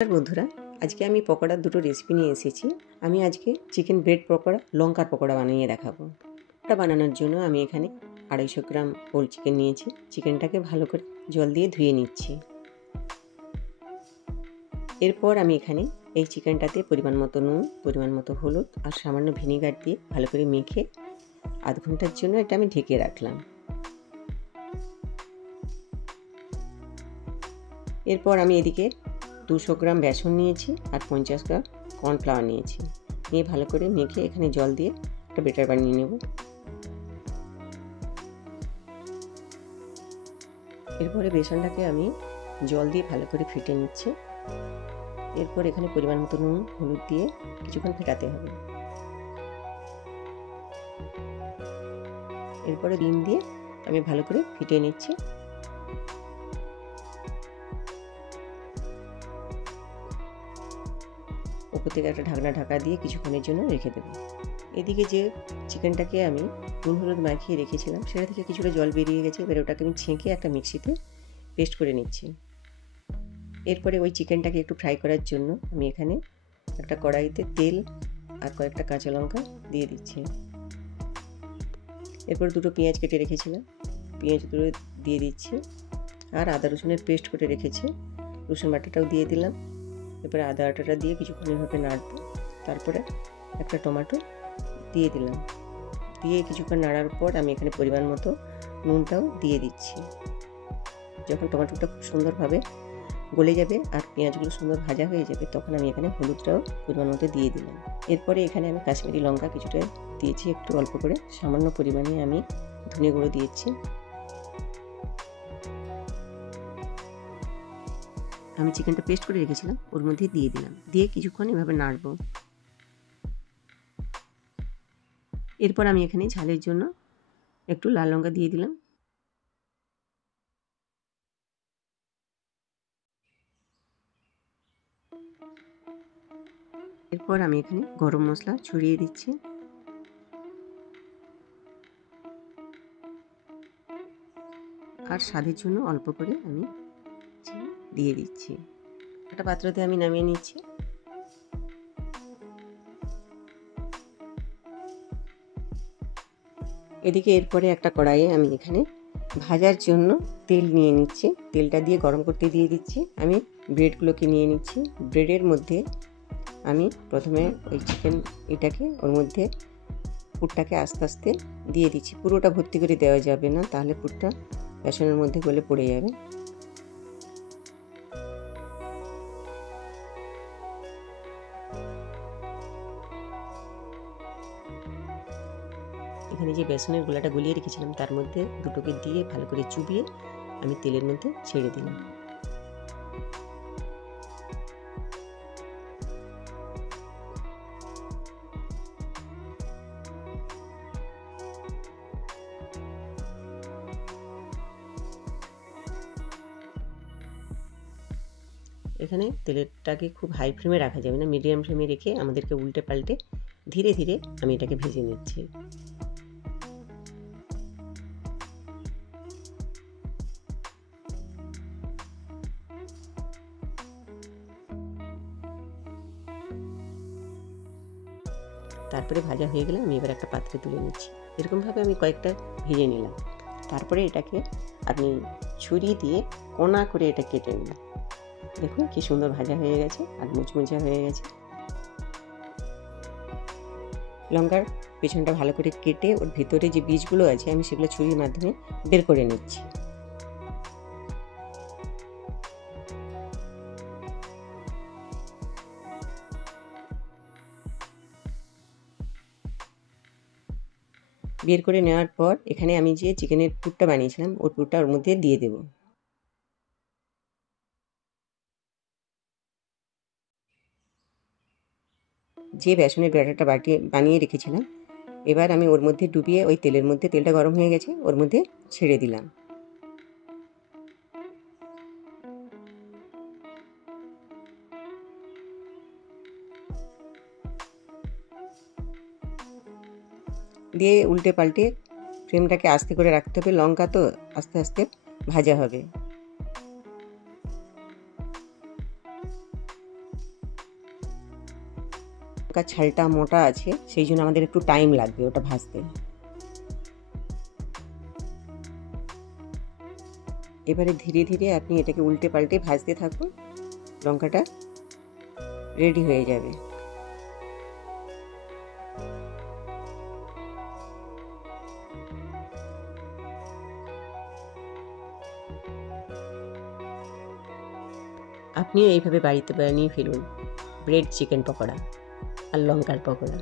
বন্ধুরা, আজকে আমি পকোড়ার দুটো রেসিপি নিয়ে এসেছি। আমি আজকে চিকেন ব্রেড পকোড়া, লঙ্কার পকোড়া বানিয়ে দেখাবো। এটা বানানোর জন্য আমি এখানে 250 গ্রাম হোল চিকেন নিয়েছি। চিকেনটাকে ভালো করে জল দিয়ে ধুয়ে নিচ্ছি। এরপর আমি এখানে এই চিকেনটাতে পরিমাণ মতো নুন, পরিমাণ মতো হলুদ আর সামান্য ভিনেগার দিয়ে ভালো করে মেখে আধ ঘন্টার জন্য এটা আমি ঢেকে রাখলাম। এরপর আমি এদিকে 200 গ্রাম বেসন নিয়েছি আর 50 গ্রাম কর্নফ্লাওয়ার নিয়েছি। নিয়ে ভালো করে মেখে এখানে জল দিয়ে একটা বেটার বানিয়ে নেব। এরপরে বেসনটাকে আমি জল দিয়ে ভালো করে ফেটে নিচ্ছি। এরপর এখানে পরিমাণ মতো নুন, হলুদ দিয়ে কিছুক্ষণ ফেটাতে হবে। এরপরে ডিম দিয়ে আমি ভালো করে ফেটে নিচ্ছি। উপর থেকে একটা ঢাকা দিয়ে কিছুক্ষণের জন্য রেখে দেবো। এদিকে যে চিকেনটাকে আমি নুন হলুদ মাখিয়ে রেখেছিলাম সেটা থেকে কিছুটা জল বেরিয়ে গেছে। এবার ওটাকে আমি ছেঁকে একটা মিক্সিতে পেস্ট করে নিচ্ছি। এরপরে ওই চিকেনটাকে একটু ফ্রাই করার জন্য আমি এখানে একটা কড়াইতে তেল আর কয়েকটা কাঁচা লঙ্কা দিয়ে দিচ্ছি। এরপর দুটো পেঁয়াজ কেটে রেখেছিলাম, পেঁয়াজ দুটো দিয়ে দিচ্ছি। আর আদা রসুনের পেস্ট করে রেখেছি, রসুন বাটাটাও দিয়ে দিলাম। এরপরে আদা বাটাটা দিয়ে কিছুক্ষণ এভাবে নাড়বো। তারপরে একটা টমেটো দিয়ে দিলাম। দিয়ে কিছুক্ষণ নাড়ার পর আমি এখানে পরিমাণ মতো নুনটাও দিয়ে দিচ্ছি। যখন টমেটোটা খুব সুন্দরভাবে গলে যাবে আর পেঁয়াজগুলো সুন্দর ভাজা হয়ে যাবে তখন আমি এখানে হলুদটাও পরিমাণ মতো দিয়ে দিলাম। এরপরে এখানে আমি কাশ্মীরি লঙ্কা কিছুটা দিয়েছি, একটু অল্প করে সামান্য পরিমাণে আমি ধনে গুঁড়ো দিয়েছি। আমি চিকেনটা পেস্ট করে রেখেছিলাম ওর মধ্যে দিয়ে দিলাম, দিয়ে কিছুক্ষণ এভাবে নাড়বো। এরপর আমি এখানে ঝালের জন্য একটু লাল লঙ্কা দিয়ে দিলাম। এরপর আমি এখানে গরম মশলা ছড়িয়ে দিচ্ছি। আর স্বাদের জন্য অল্প করে আমি দিয়ে দিচ্ছি। একটা পাত্রতে আমি নামিয়ে নিচ্ছি। এদিকে এরপরে একটা কড়াইয়ে আমি এখানে ভাজার জন্য তেল নিয়ে নিচ্ছি। তেলটা দিয়ে গরম করতে দিয়ে দিচ্ছি। আমি ব্রেডগুলোকে নিয়ে নিচ্ছি। ব্রেডের মধ্যে আমি প্রথমে ওই চিকেন এটাকে ওর মধ্যে পুরটাকে আস্তে আস্তে দিয়ে দিচ্ছি। পুরোটা ভর্তি করে দেওয়া যাবে না, তাহলে পুরটা বেসনের মধ্যে গলে পড়ে যাবে। এখানে যে বেসনের গোলাটা গলিয়ে রেখেছিলাম তার মধ্যে দুটোকে দিয়ে ভালো করে চুবিয়ে আমি তেলের মধ্যে ছেড়ে দিলাম। এখানে তেলটাকে খুব হাই ফ্লেমে রাখা যাবে না, মিডিয়াম ফ্লেমে রেখে আমাদেরকে উল্টে পাল্টে ধীরে ধীরে আমি এটাকে ভেজে নিচ্ছি। তারপরে ভাজা হয়ে গেলে আমি এবার একটা পাত্রে তুলে নিচ্ছি। এরকমভাবে আমি কয়েকটা ভেজে নিলাম। তারপরে এটাকে আপনি ছুরি দিয়ে কোনা করে এটা কেটে নিলাম। দেখুন কি সুন্দর ভাজা হয়ে গেছে আর মুচমুচে হয়ে গেছে। লঙ্কার পেছনটা ভালো করে কেটে ওর ভিতরে যে বীজগুলো আছে আমি সেগুলো ছুরির মাধ্যমে বের করে নিচ্ছি। বের করে নেওয়ার পর এখানে আমি যে চিকেনের পুরটা বানিয়েছিলাম ওর পুরটা ওর মধ্যে দিয়ে দেব। যে বেসনের ব্যাটারটা বানিয়ে রেখেছিলাম এবার আমি ওর মধ্যে ডুবিয়ে ওই তেলের মধ্যে, তেলটা গরম হয়ে গেছে, ওর মধ্যে ছেড়ে দিলাম। দিয়ে উল্টে পাল্টে ফ্লেমটাকে আস্তে করে রাখতে হবে। লঙ্কা তো আস্তে আস্তে ভাজা হবে। লঙ্কার ছালটা মোটা আছে, সেই জন্য আমাদের একটু টাইম লাগবে ওটা ভাজতে। এবারে ধীরে ধীরে আপনি এটাকে উল্টে পাল্টে ভাজতে থাকুন, লঙ্কাটা রেডি হয়ে যাবে। আপনিও এইভাবে বাড়িতে বানিয়ে ফেলুন ব্রেড চিকেন পকোড়া আর লঙ্কার পকোড়া।